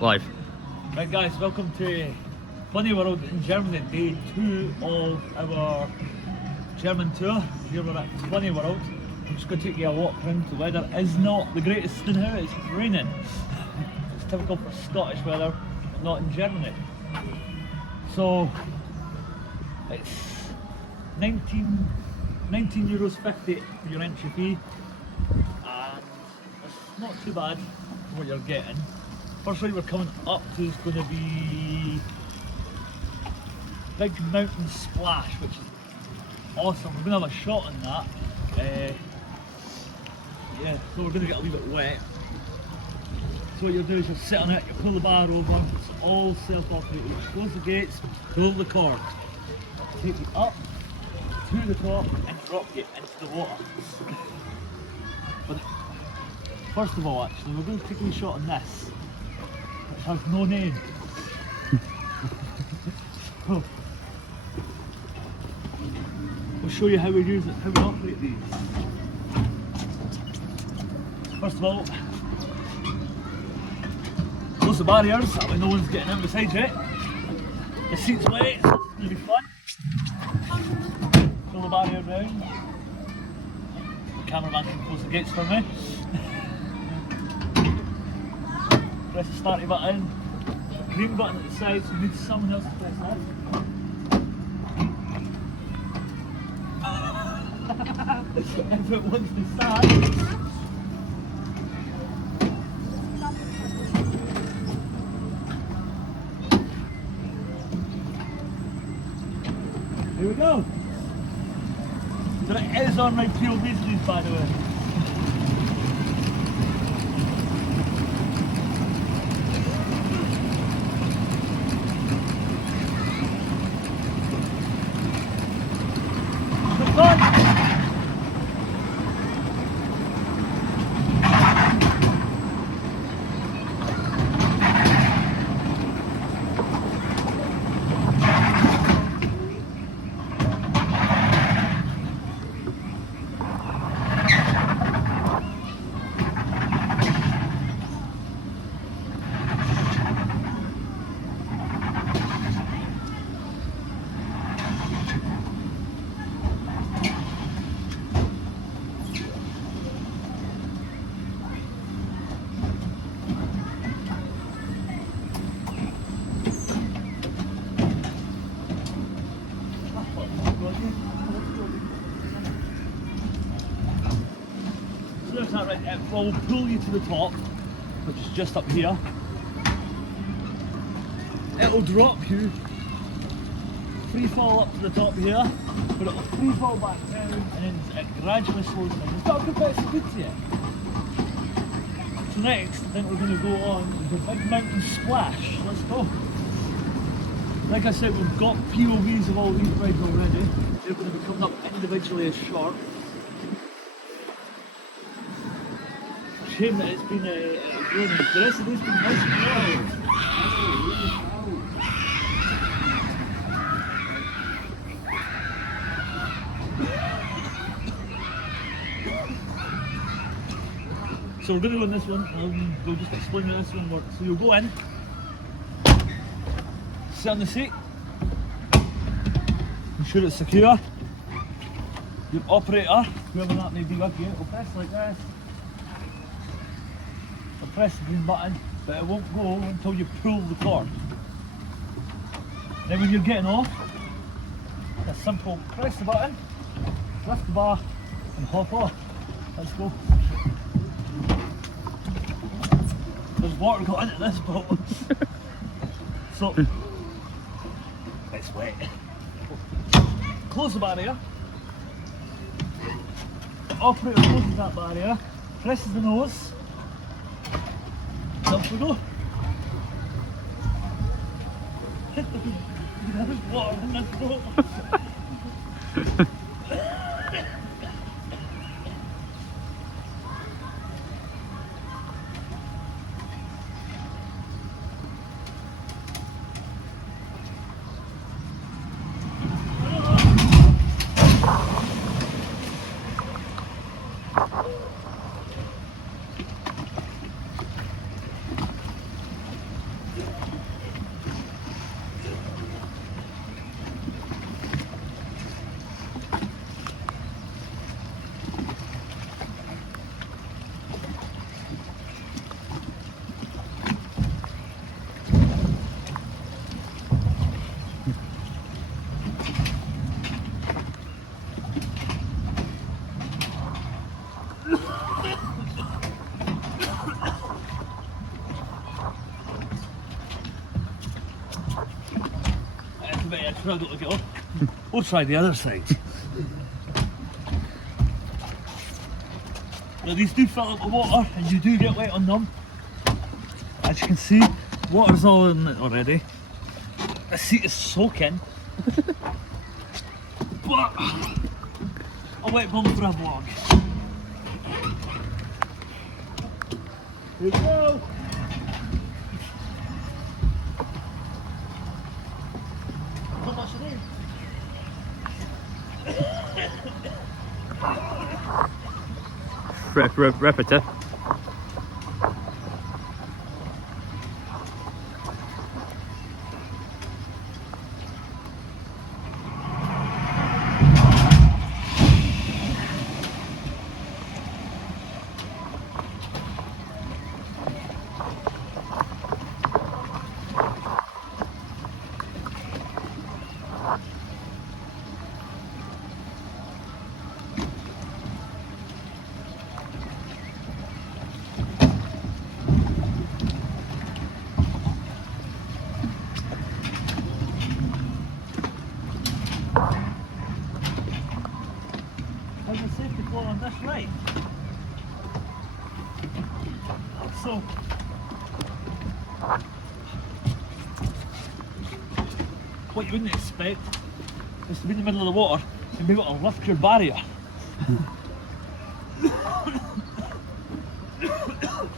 Live. Right guys, welcome to Funny World in Germany, day 2 of our German tour. Here we're at Funny World. I'm just going to take you a walk around. The weather is not the greatest in here, it's raining. It's typical for Scottish weather, but not in Germany. So, it's €19.50 for your entry fee, and it's not too bad for what you're getting. First ride we're coming up to is going to be Big Mountain Splash, which is awesome. We're going to have a shot on that. Yeah, so we're going to get a little bit wet. So what you'll do is you'll sit on it, you pull the bar over, it's all self-operated. You close the gates, pull the cord, take you up to the top and drop you into the water. But first of all, actually, we're going to take a shot on this, which has no name. We'll show you how we use it, how we operate these. First of all, close the barriers, that way no one's getting in beside you. The seat's wet, so it's going to be fun. Pull the barrier down. The cameraman can close the gates for me. Press the starty button. There's a green button at the side, so you need someone else to press that. If it wants to start. Here we go. But it is on my POVs, by the way. So there's that right, it will pull you to the top, which is just up here. It'll drop you, free fall up to the top here, but it'll free fall back down and then it gradually slows down. It's got a good bit of speed to it. So next, I think we're going to go on the Big Mountain Splash. Let's go. Like I said, we've got POVs of all these rides already. They're going to be coming up individually as short. Shame that it's been raining. The rest of this has been nice and dry. So we're going to go on this one. We'll just explain how this one works. So you'll go in, sit on the seat, ensure it's secure. Your operator, whoever that may be with you, will press like this. It'll press the green button, but it won't go until you pull the cord. Then when you're getting off, it's simple, press the button, lift the bar and hop off. Let's go. There's water going into this boat. So, it's wet. Close the barrier. The operator closes that barrier, presses the nose. Up we go. There's water in this boat. Try to look it up. We'll try the other side. Now these do fill up with water and you do get wet on them. As you can see, water's all in it already. The seat is soaking. But a wet bum for a vlog. Here we go. How much it is? Repetitive. How's the safety floor on this right? So, what you wouldn't expect is to be in the middle of the water and be able to lift your barrier.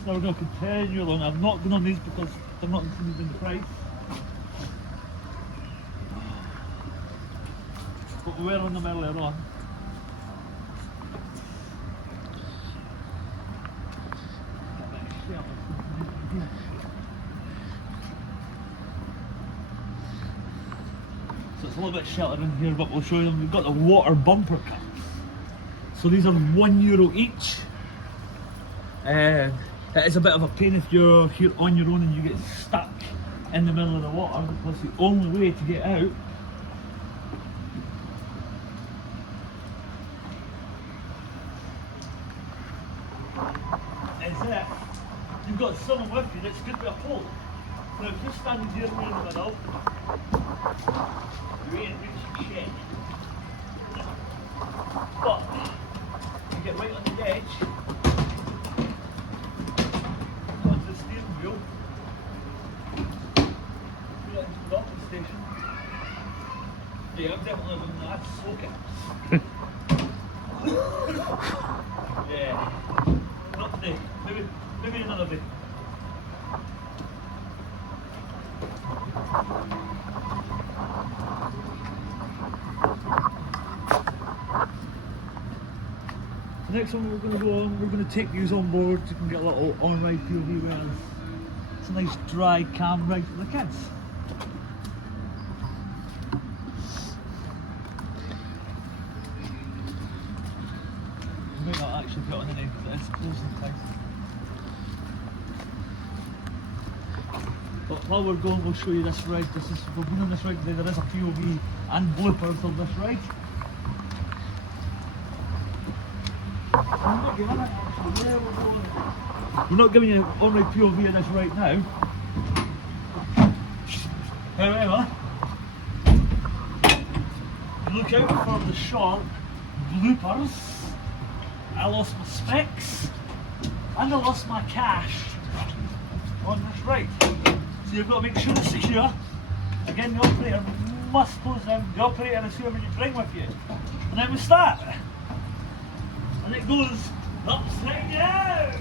Now we're going to continue along. I'm not going on these because they're not included in the price. But we were on them earlier on. So it's a little bit sheltered in here, but we'll show you them. We've got the water bumper cups. So these are €1 each. And it is a bit of a pain if you're here on your own and you get stuck in the middle of the water, because the only way to get out is if you've got someone with you that's good with a pole. Now if you're standing here in the middle, you ain't reaching shit. But you get right on the edge, onto the steering wheel, put it into the docking station. Yeah, I'm definitely going to that's soaking. Yeah. Not today. Maybe another day. The next one we're going to go on, we're going to take these on board. You can get a little on-ride POV where it's a nice dry, calm ride for the kids. You might not actually put on the name because it is closing time. But while we're going, we'll show you this ride. We're going on this ride today. There is a POV and bloopers of this ride. We're not giving you on-ride POV of this right now. However, look out for the short bloopers. I lost my specs and I lost my cash on this ride. So you've got to make sure it's secure. Again, the operator must close down. The operator is whoever you bring with you. And then we start. And it goes upside down.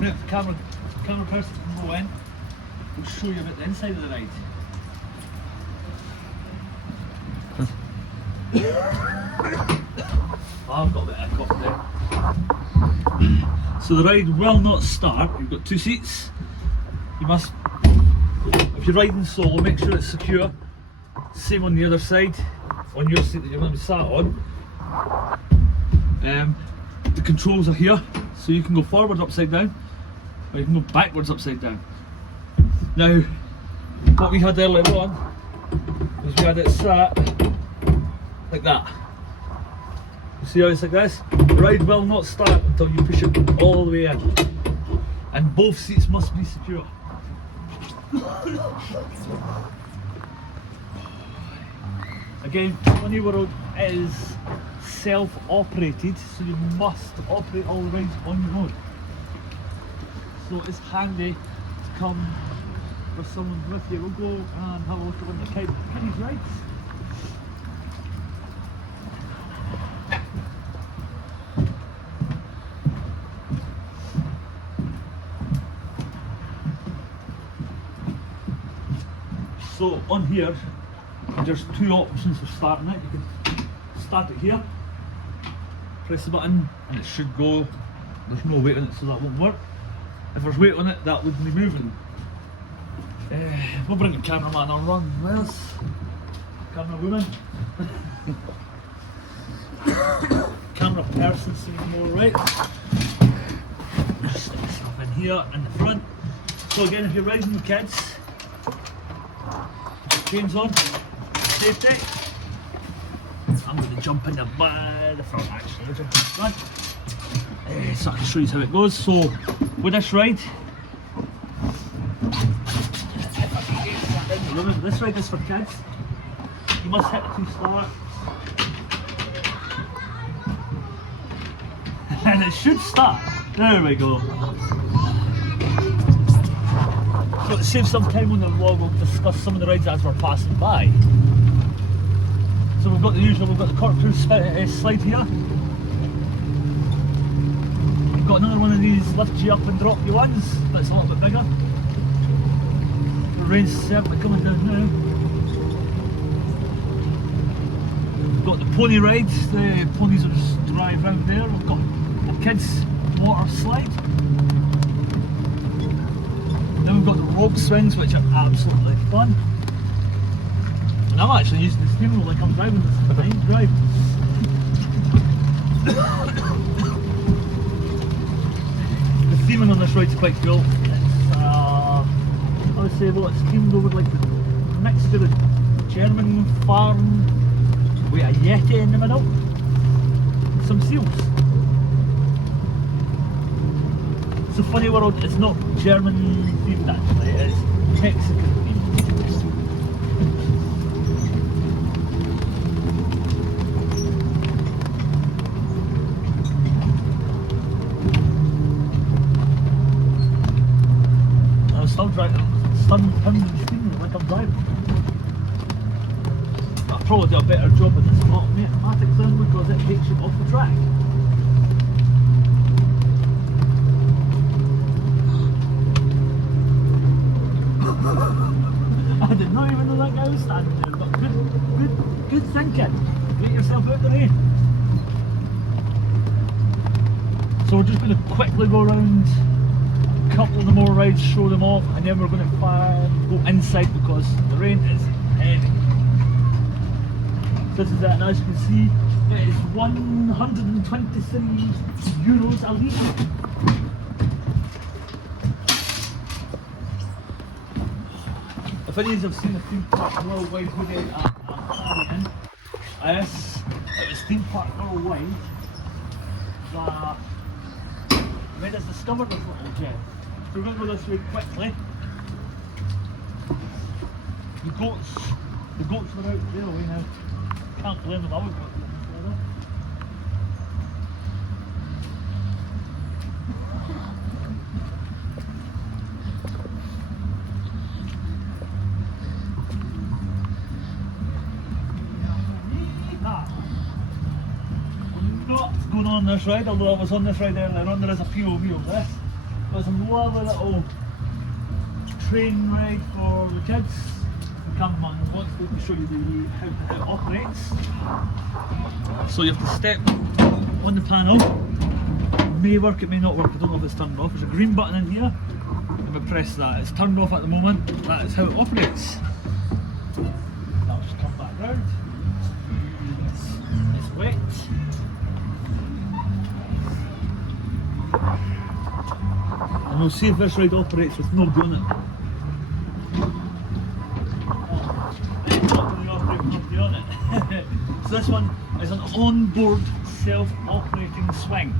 Now if the camera person can go in, we'll show you about the inside of the ride. I've got a bit of cough there. So the ride will not start. You've got 2 seats. You must, if you're riding solo, make sure it's secure. Same on the other side, on your seat that you're going to be sat on. The controls are here, so you can go forward upside down, or you can go backwards upside down. Now, what we had earlier on was we had it sat like that. You see how it's like this? The ride will not start until you push it all the way in. And both seats must be secure. Again, Funny World is self-operated, so you must operate all the rides on your own. So it's handy to come with someone with you. We'll go and have a look at one of the Kenny's rides. So on here, there's 2 options for starting it. You can start it here, press the button, and it should go. There's no weight on it, so that won't work. If there's weight on it, that wouldn't be moving. We'll bring the cameraman on run. Where's camera woman? Camera person seems more right. Just stick stuff in here in the front. So again, if you're riding with kids, chains on, safety. I'm going to jump in the front actually. I'll jump in the front. So I can show you how it goes. So with this ride, remember this ride is for kids. You must hit the 2 start. And it should start. There we go. So to save some time on the vlog, we'll discuss some of the rides as we're passing by. So we've got the usual, we've got the corkscrew slide here. We've got another one of these lift you up and drop you ones, but it's a little bit bigger. The rain's certainly coming down now. We've got the pony rides, the ponies will just drive round there. We've got a kids water slide. Then we've got the rope swings, which are absolutely fun. And I'm actually using the steering wheel like I'm driving this time drive. The theming on this ride's quite cool. It's, I would say, well, it's themed over like the mixture of German farm with a Yeti in the middle, and some seals. It's a Funny World, it's not German themed actually, it's Mexican themed. I'm still driving, steering like I'm driving. I'll probably do a better job with this automatic thing because it takes you off the track. I did not even know that guy was standing there, but good thinking. Get yourself out the rain. So we're just going to quickly go around a couple of the more rides, show them off, and then we're going to go inside because the rain is heavy. This is it, and as you can see, it is €123 a litre. If any of you have seen the theme park worldwide hoodie at yes, it was theme park worldwide that made us discover this little gem. So we're going to go this way quickly. The goats were out there away now. Can't blame them, I would put them further. What's going on this ride, although I was on this ride earlier on, there is a POV of this. There's some lovely little train ride for the kids. The cameraman wants to show you how it operates. So you have to step on the panel. It may work, it may not work, I don't know if it's turned off. There's a green button in here, and we press that. It's turned off at the moment, that is how it operates. Now just come back round. It's wet. And we'll see if this ride operates with nobody on it. It's not going to operate with nobody on it. So this one is an on-board self-operating swing.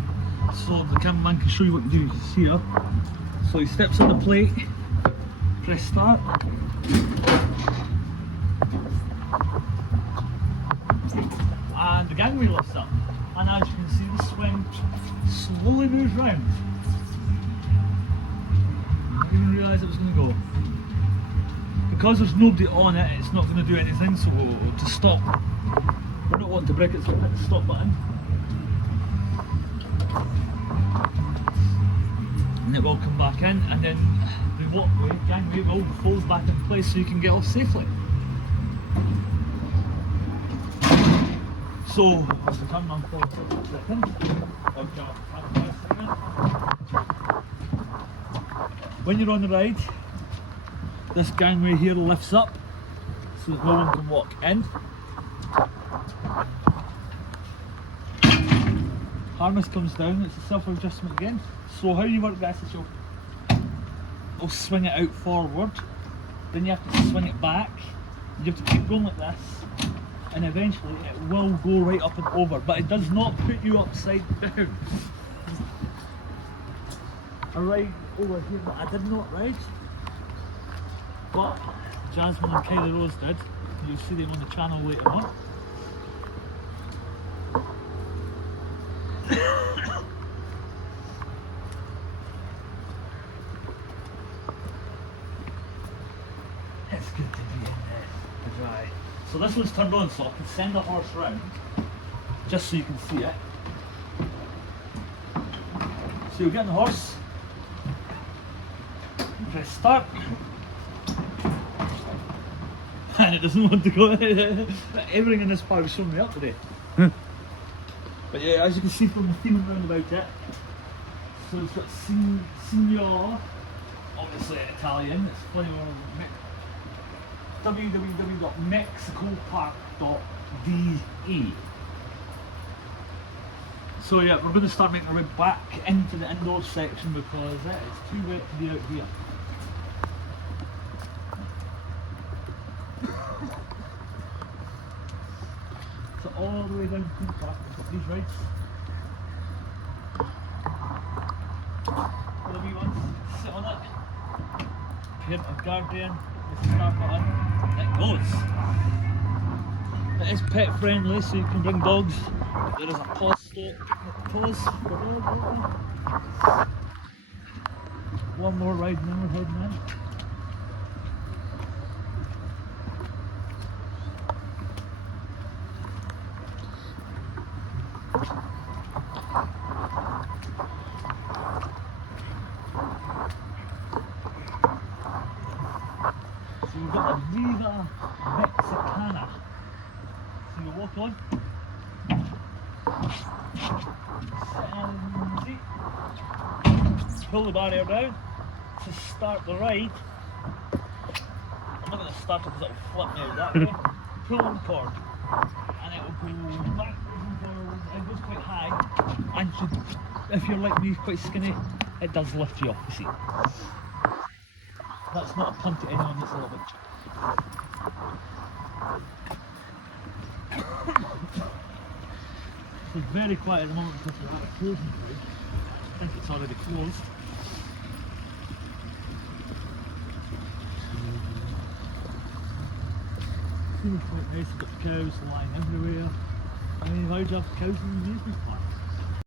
So the cameraman can show you what you do here. So he steps on the plate, press start. And the gangway lifts up. And as you can see, the swing slowly moves round. I didn't even realise it was going to go. Because there's nobody on it, it's not going to do anything, so to stop, we're not wanting to break it, so we'll hit the stop button. And it will come back in, and then the walkway, gangway will fold back in place so you can get off safely. So, as the cameraman falls for a second, when you're on the ride, this gangway here lifts up so that no one can walk in. Harness comes down, it's a self-adjustment again. So how you work this is you'll swing it out forward, then you have to swing it back, you have to keep going like this, and eventually it will go right up and over, but it does not put you upside down. A ride over here that I did not ride, but Jasmine and Kylie Rose did. You'll see them on the channel later on. It's good to be in there to dry. So this one's turned on, so I can send the horse round just so you can see it. So you'll get on the horse, press start, and it doesn't want to go. Everything in this park is showing me up today. But yeah, as you can see from the theme around about it, so it's got Signor, obviously Italian, it's funny www.mexicopark.de. So yeah, we're going to start making our way back into the indoor section because it is too wet to be out here. So all the way down to the park, we've got these rides. For the wee ones, sit on it. Here a guardian, this is start button, it goes. It is pet friendly, so you can bring dogs. There is a pause stop, pause for dogs. One more ride and then we're heading in. So we've got a Viva Mexicana. So you walk on. Pull the barrier down to start the ride. I'm not going to start it because it will flip me out that way. Pull on the cord and it will go backwards and forwards. It goes quite high, and if you're like me, quite skinny, it does lift you off the seat. That's not a pun to anyone that's a little bit chubby. It's very quiet at the moment because we're at a closing period. I think it's already closed. It's quite nice, you've got the cows lying everywhere. I mean, how do you have cows in the amusement park?